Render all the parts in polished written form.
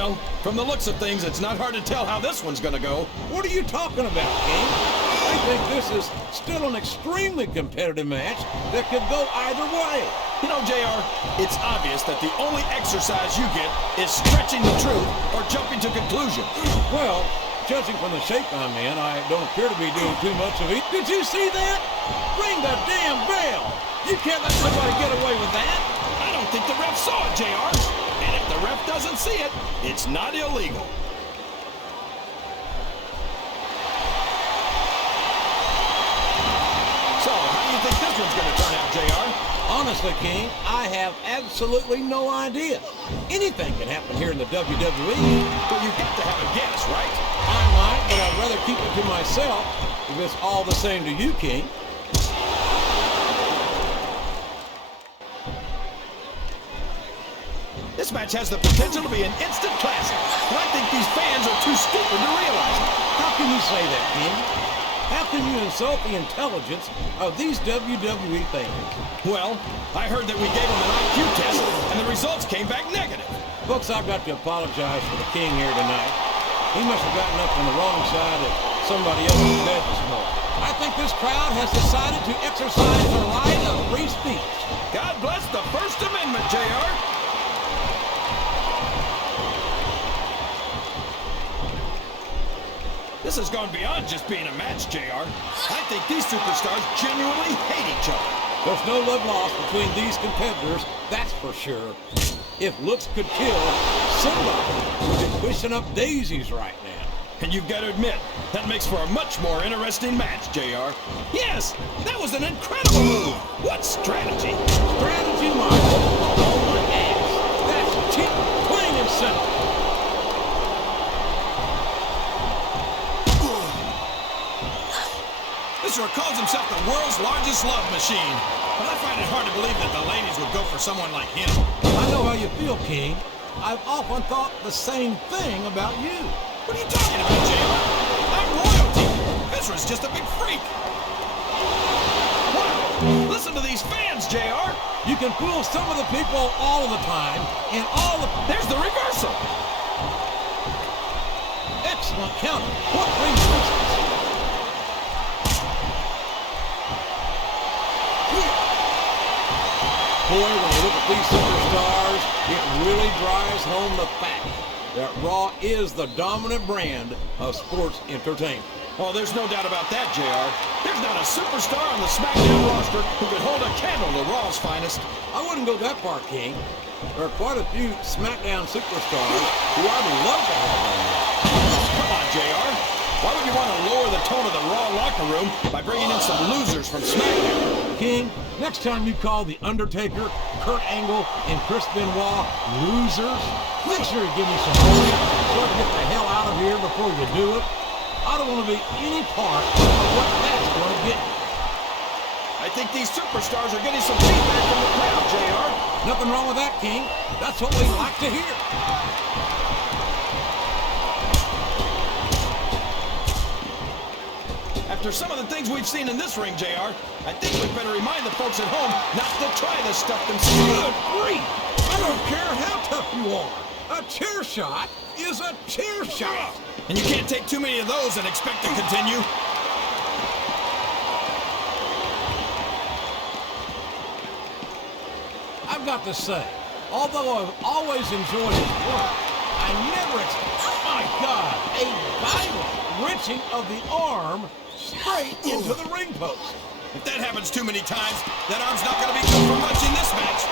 Well, from the looks of things, it's not hard to tell how this one's gonna go. What are you talking about, King? I think this is still an extremely competitive match that could go either way. You know, JR, it's obvious that the only exercise you get is stretching the truth or jumping to conclusions. Well, judging from the shape I'm in, I don't appear to be doing too much of it. Did you see that? Ring the damn bell! You can't let somebody get away with that! I don't think the ref saw it, JR. And if the ref doesn't see it, it's not illegal. So, how do you think this one's gonna turn out, JR? Honestly, King, I have absolutely no idea. Anything can happen here in the WWE. But you've got to have a guess, right? I might, but I'd rather keep it to myself if it's all the same to you, King. This match has the potential to be an instant classic, but I think these fans are too stupid to realize it. How can you say that, King? How can you insult the intelligence of these WWE fans? Well, I heard that we gave them an IQ test, and the results came back negative. Folks, I've got to apologize for the King here tonight. He must have gotten up on the wrong side of somebody else's bed this morning. I think this crowd has decided to exercise the right of free speech. God bless the First Amendment, JR. This has gone beyond just being a match, JR. I think these superstars genuinely hate each other. There's no love lost between these competitors, that's for sure. If looks could kill, somebody would be pushing up daisies right now. And you've got to admit, that makes for a much more interesting match, JR. Yes, that was an incredible move. What strategy? Strategy, Michael. Oh, my ass. That's cheap, plain and simple. Viscera calls himself the world's largest love machine. But I find it hard to believe that the ladies would go for someone like him. I know how you feel, King. I've often thought the same thing about you. What are you talking about, JR? I'm royalty. Viscera's just a big freak. Wow, listen to these fans, JR. You can fool some of the people all of the time, and all the... There's the reversal. Excellent counter. What brings this? Boy, when you look at these superstars, it really drives home the fact that Raw is the dominant brand of sports entertainment. Oh, there's no doubt about that, JR. There's not a superstar on the SmackDown roster who could hold a candle to Raw's finest. I wouldn't go that far, King. There are quite a few SmackDown superstars who I'd love to have on there. Come on, JR. Why would you want to lower the tone of the Raw locker room by bringing in some losers from SmackDown? King, next time you call The Undertaker, Kurt Angle, and Chris Benoit losers, make sure you give me some warning so I can get the hell out of here before you do it. I don't want to be any part of what that's going to get me. I think these superstars are getting some feedback from the crowd, JR. Nothing wrong with that, King. That's what we like to hear. After some of the things we've seen in this ring, JR, I think we'd better remind the folks at home not to try this stuff themselves. Good grief! I don't care how tough you are. A chair shot is a chair shot. And you can't take too many of those and expect to continue. I've got to say, although I've always enjoyed his work, I never oh my God, a violent wrenching of the arm straight into the ring post. If that happens too many times, that arm's not going to be good for much in this match.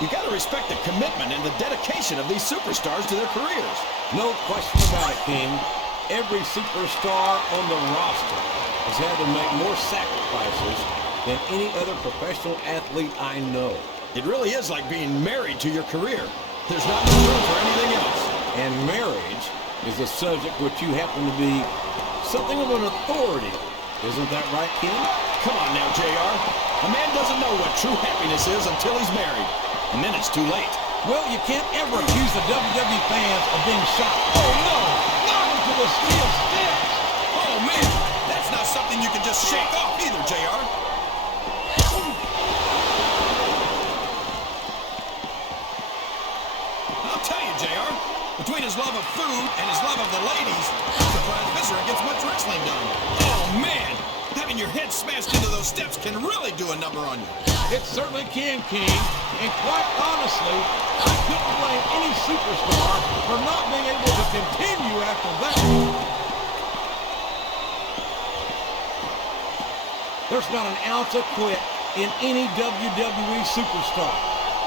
You got to respect the commitment and the dedication of these superstars to their careers. No question about it, King. Every superstar on the roster has had to make more sacrifices than any other professional athlete I know. It really is like being married to your career. There's not much room for anything else. And marriage is a subject which you happen to be something of an authority. Isn't that right, King? Come on now, JR. A man doesn't know what true happiness is until he's married. And then it's too late. Well, you can't ever accuse the WWE fans of being shot. Oh, no! Not into the steel steps! Oh, man! That's not something you can just shake off either, JR. of food and his love of the ladies, I'm surprised Viscera gets much wrestling done. Oh, man! Having your head smashed into those steps can really do a number on you. It certainly can, King. And quite honestly, I couldn't blame any superstar for not being able to continue after that. There's not an ounce of quit in any WWE superstar,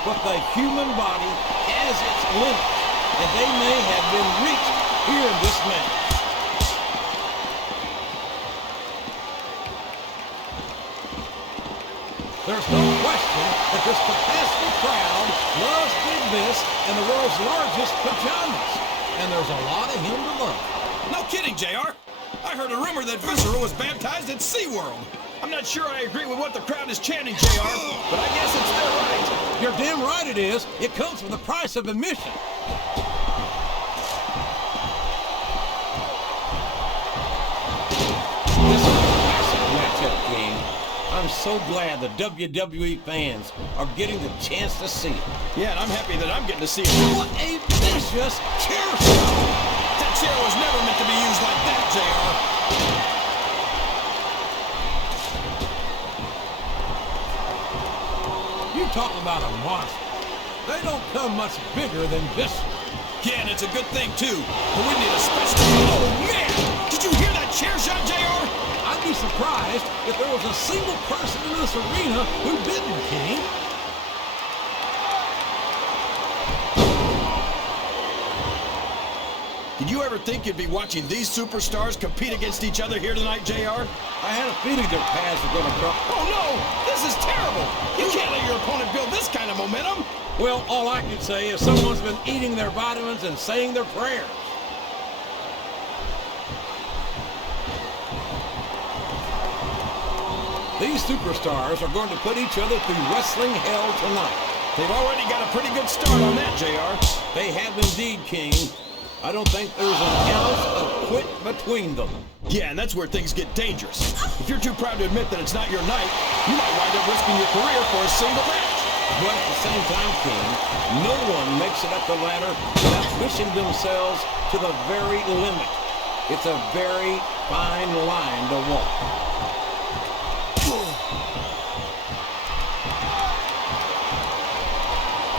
but the human body has its limits, and they may have been reached here in this match. There's no question that this capacity crowd loves Big Vis and the world's largest pajamas, and there's a lot of him to love. No kidding, JR. I heard a rumor that Viscera was baptized at SeaWorld. I'm not sure I agree with what the crowd is chanting, JR, but I guess it's their right. You're damn right it is. It comes with the price of admission. This is a classic matchup, King. I'm so glad the WWE fans are getting the chance to see it. Yeah, and I'm happy that I'm getting to see it. What a vicious chair shot! That chair was never meant to be used like that, JR. You talk about a monster. They don't come much bigger than Viscera. Yeah, and it's a good thing, too. But we need a special... Oh, man! Did you hear that chair shot, JR? I'd be surprised if there was a single person in this arena who didn't, King. Did you ever think you'd be watching these superstars compete against each other here tonight, JR? I had a feeling their paths were going to cross. Oh, no! This is terrible! You can't let your opponent build this kind of momentum! Well, all I can say is someone's been eating their vitamins and saying their prayers. These superstars are going to put each other through wrestling hell tonight. They've already got a pretty good start on that, JR. They have indeed, King. I don't think there's an ounce of quit between them. Yeah, and that's where things get dangerous. If you're too proud to admit that it's not your night, you might wind up risking your career for a single match. But at the same time, King, no one makes it up the ladder without pushing themselves to the very limit. It's a very fine line to walk.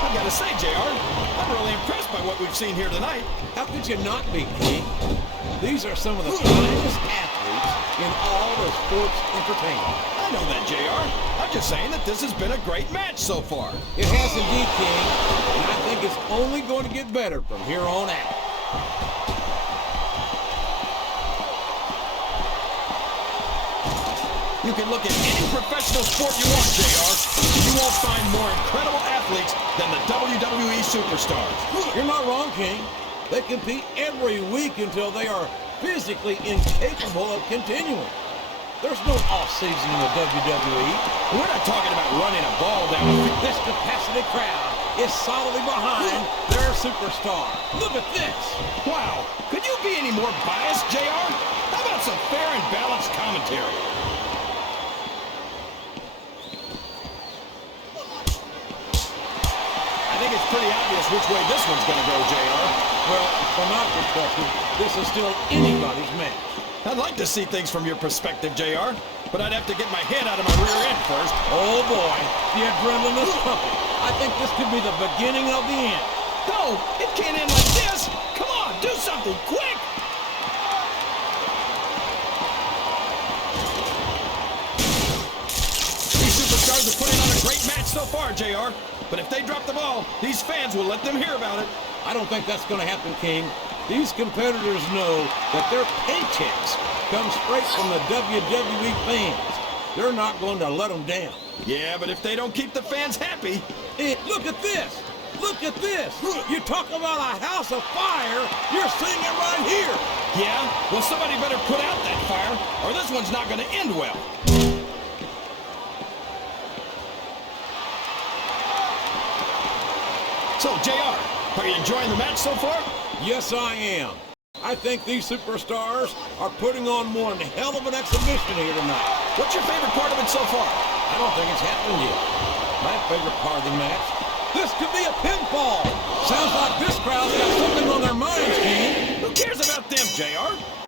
I've got to say, JR, I'm really impressed by what we've seen here tonight. How could you not be, King? These are some of the finest athletes in all of sports entertainment. I know that, JR. I'm just saying that this has been a great match so far. It has indeed, King, and I think it's only going to get better from here on out. You can look at any professional sport you want, JR. You won't find more incredible athletes than the WWE superstars. You're not wrong, King. They compete every week until they are physically incapable of continuing. There's no off-season in the WWE. We're not talking about running a ball down the field. This capacity crowd is solidly behind their superstar. Look at this. Wow. Could you be any more biased, JR? How about some fair and balanced commentary? I think it's pretty obvious which way this one's going to go, JR. Well, from my perspective, this is still anybody's match. I'd like to see things from your perspective, JR, but I'd have to get my head out of my rear end first. Oh, boy. The adrenaline is pumping. I think this could be the beginning of the end. No, it can't end like this. Come on, do something quick. These superstars are putting on a great match so far, JR. But if they drop the ball, these fans will let them hear about it. I don't think that's going to happen, King. These competitors know that their paychecks come straight from the WWE fans. They're not going to let them down. Yeah, but if they don't keep the fans happy... Look at this! Look at this! You talk about a house of fire, you're seeing it right here! Yeah? Well, somebody better put out that fire, or this one's not going to end well. So, JR, are you enjoying the match so far? Yes, I am. I think these superstars are putting on one hell of an exhibition here tonight. What's your favorite part of it so far? I don't think it's happened yet. My favorite part of the match This could be a pinfall. Sounds like this crowd's got something on their minds, King. Who cares about them, JR?